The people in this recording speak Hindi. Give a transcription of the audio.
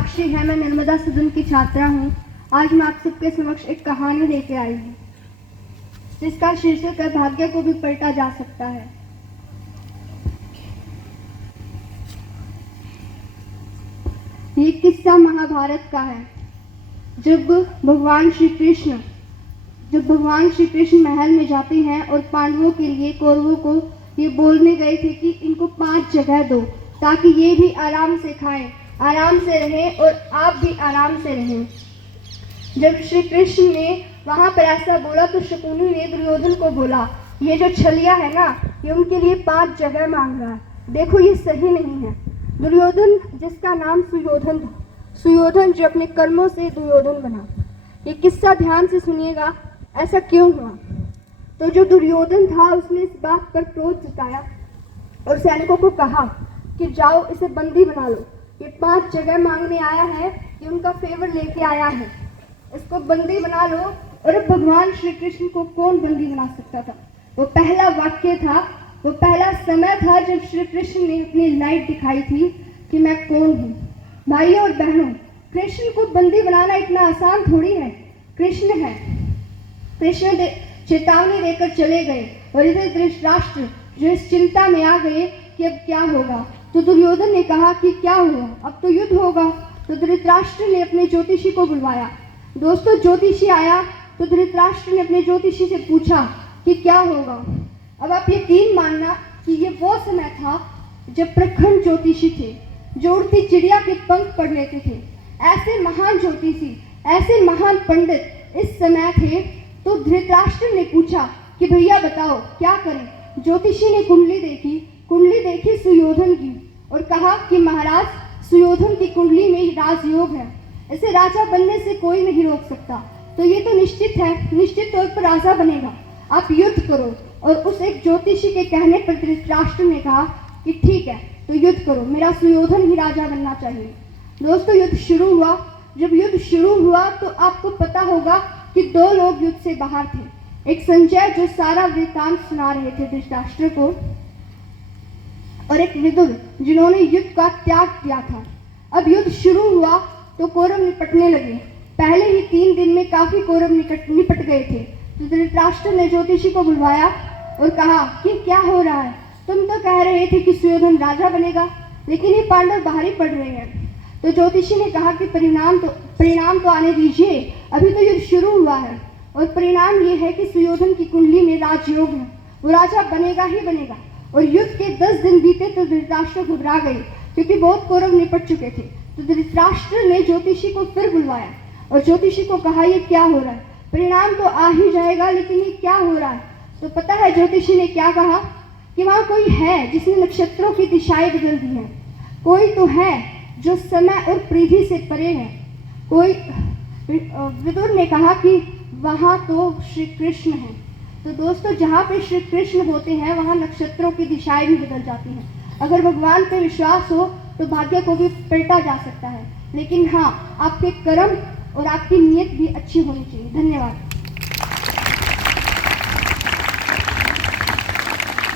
साक्षी है। मैं नर्मदा सदन की छात्रा हूँ। आज मैं आप सबके समक्ष एक कहानी लेके आई हूँ जिसका शीर्षक है भाग्य को भी पलटा जा सकता है। ये किस्सा महाभारत का है। जब भगवान श्री कृष्ण महल में जाते हैं और पांडवों के लिए कौरवों को ये बोलने गए थे कि इनको 5 जगह दो ताकि ये भी आराम से खाएं, आराम से रहें और आप भी आराम से रहें। जब श्री कृष्ण ने वहां पर ऐसा बोला तो शकुनी ने दुर्योधन को बोला, ये जो छलिया है ना, ये उनके लिए 5 जगह मांग रहा है, देखो ये सही नहीं है। दुर्योधन जिसका नाम सुयोधन था, सुयोधन जो अपने कर्मों से दुर्योधन बना। ये किस्सा ध्यान से सुनिएगा, ऐसा क्यों हुआ। तो जो दुर्योधन था उसने इस बात पर क्रोध जताया और सैनिकों को कहा कि जाओ इसे बंदी बना लो, ये 5 जगह मांगने आया है, ये उनका फेवर लेके आया है, इसको बंदी बना लो। और अब भगवान श्री कृष्ण को कौन बंदी बना सकता था। वो पहला वाक्य था, वो पहला समय था जब श्री कृष्ण ने अपनी लाइट दिखाई थी कि मैं कौन हूँ। भाइयों और बहनों, कृष्ण को बंदी बनाना इतना आसान थोड़ी है। कृष्ण है, कृष्ण चेतावनी देकर चले गए और इधर धृतराष्ट्र जो इस चिंता में आ गए कि अब क्या होगा। तो दुर्योधन ने कहा कि क्या हुआ, अब तो युद्ध होगा। तो धृतराष्ट्र ने अपने ज्योतिषी को बुलवाया। दोस्तों, ज्योतिषी आया तो धृतराष्ट्र ने अपने ज्योतिषी से पूछा कि क्या होगा। अब आप यकीन मानना कि ये वो समय था जब प्रखंड ज्योतिषी थे जो उड़ती चिड़िया के पंख पढ़ लेते थे। ऐसे महान ज्योतिषी, ऐसे महान पंडित इस समय थे। तो धृतराष्ट्र ने पूछा कि भैया बताओ क्या करें। ज्योतिषी ने कुंडली देखी सुयोधन की और कहा कि महाराज, सुयोधन की कुंडली में राजयोग है, इसे राजा बनने से कोई नहीं रोक सकता। तो ये तो निश्चित है, निश्चित तौर पर राजा बनेगा, आप युद्ध करो। और उस एक ज्योतिषी के कहने पर धृतराष्ट्र ने कहा कि ठीक है, तो युद्ध करो, मेरा सुयोधन ही राजा बनना चाहिए। दोस्तों, युद्ध शुरू हुआ। जब युद्ध शुरू हुआ तो आपको पता होगा कि 2 लोग युद्ध से बाहर थे। एक संजय जो सारा वृत्तांत सुना रहे थे धृतराष्ट्र को, और एक विदुर जिन्होंने युद्ध का त्याग किया था। अब युद्ध शुरू हुआ तो कौरव निपटने लगे। पहले ही 3 दिन में काफी कौरव निपट गए थे। तो धृतराष्ट्र ने ज्योतिषी को बुलवाया और कहा कि क्या हो रहा है, तुम तो कह रहे थे कि सुयोधन राजा बनेगा, लेकिन ये पांडव भारी पड़ रहे हैं। तो ज्योतिषी ने कहा कि परिणाम तो आने दीजिए, अभी तो युद्ध शुरू हुआ है और परिणाम ये है कि सुयोधन की कुंडली में राजयोग है, वो राजा बनेगा ही बनेगा। और युद्ध के 10 दिन बीते तो धृतराष्ट्र घबरा गए क्योंकि बहुत कौरव निपट चुके थे। तो धृतराष्ट्र ने ज्योतिषी को फिर बुलवाया और ज्योतिषी को कहा ये क्या हो रहा है, परिणाम तो आ ही जाएगा, लेकिन ये क्या हो रहा है। तो पता है ज्योतिषी ने क्या कहा कि वहाँ कोई है जिसने नक्षत्रों की दिशाएं बदल दी हैं, कोई तो है जो समय और परिधि से परे है। कोई विदुर ने कहा कि वहाँ तो श्री कृष्ण है। तो दोस्तों, जहाँ पे श्री कृष्ण होते हैं वहाँ नक्षत्रों की दिशाएं भी बदल जाती हैं। अगर भगवान पे विश्वास हो तो भाग्य को भी पलटा जा सकता है, लेकिन हाँ, आपके कर्म और आपकी नीयत भी अच्छी होनी चाहिए। धन्यवाद।